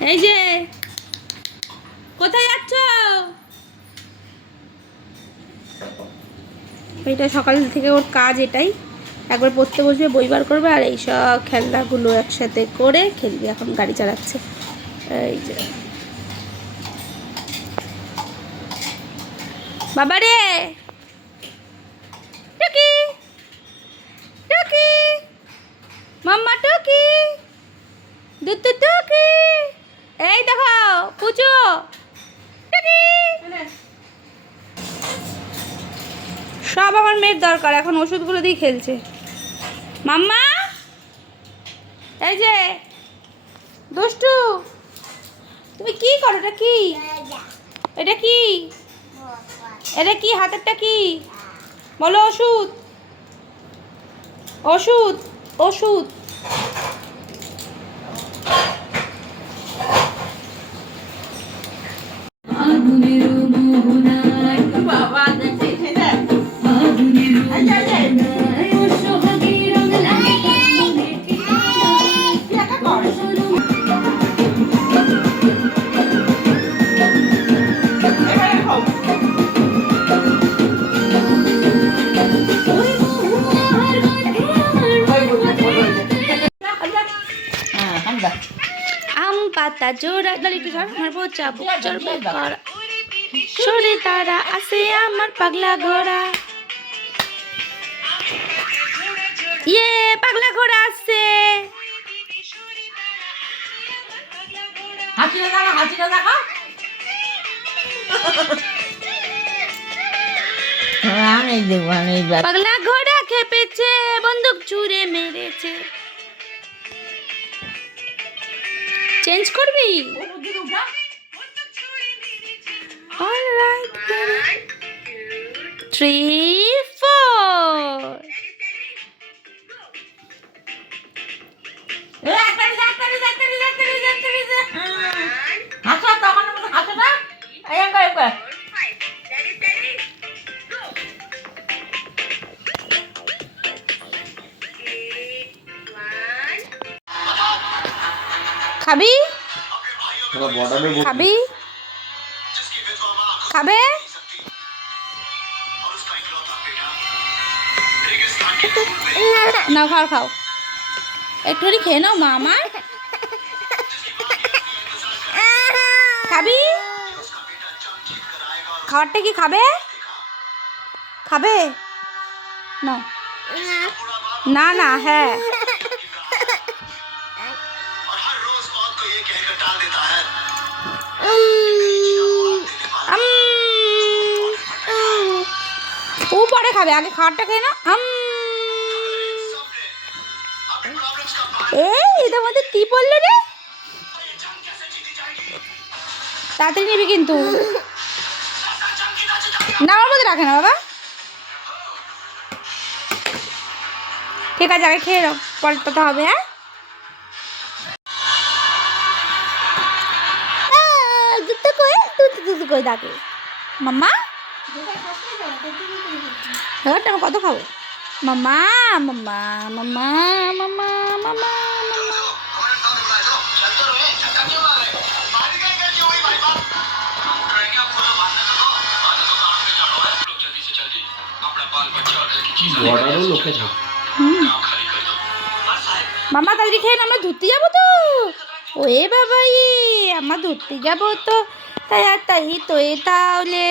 এই যে, কোথায় যাচ্ছ? এটা সকাল থেকে ওর কাজ এটাই। একবার পড়তে বসবে, বই বার করবে আর এই সব খেলনাগুলো একসাথে করে খেলবে, এখন গাড়ি চালাচ্ছে। এই যে। বাবা রে টুকি সব আমার মেয়ের দরকার, এখন ওষুধগুলো দিয়ে খেলছে। মাম্মা! এই যে, দুষ্টু, তুমি কি করো? এটা কি? এটা কি? এটা কি? হাতেরটা কি? বলো ওষুধ। ওষুধ ওষুধ। আম পাতা জোড়া দাঁড়িয়ে একটু বোঝা বুক চড়বে করা। সরে তারা আসে আমার পাগলা ঘোড়া। ইয়ে পাগলা ঘোড়া আসছে হাসিটা দেখা হাসিটা দেখা। পাগলা ঘোড়া খেপেছে বন্দুক ছুঁড়ে মেরেছে। চেঞ্জ করবি? অলরাইট থ্রি খাবি? খাবি? খাবে? নাও খাও খাও। একটুখানি খেয়ে নাও মা আমার। খাবি? খাবারটা কি খাবে? খাবে? না না না হ্যাঁ। উম, ও পরে খাবে আগে খাবারটা খেয়ে না এই এটার মধ্যে কি পড়ল রে? তাড়াতাড়ি নিবি কিন্তু। না আমার মধ্যে রাখে না বাবা। ঠিক আছে আগে খেয়ে নাও পরে কথা হবে হ্যাঁ? কই ডাকে মাম্মা? এবার আমি কত খাব? মাম্মা মাম্মা মাম্মা মাম্মা মাম্মা মামা তাড়াতাড়ি খেয়ে আমরা ধরতে যাব তো। ওয়ে বাবা আমরা ধরতে যাব তো। তাই আর তাই তো এ তাহলে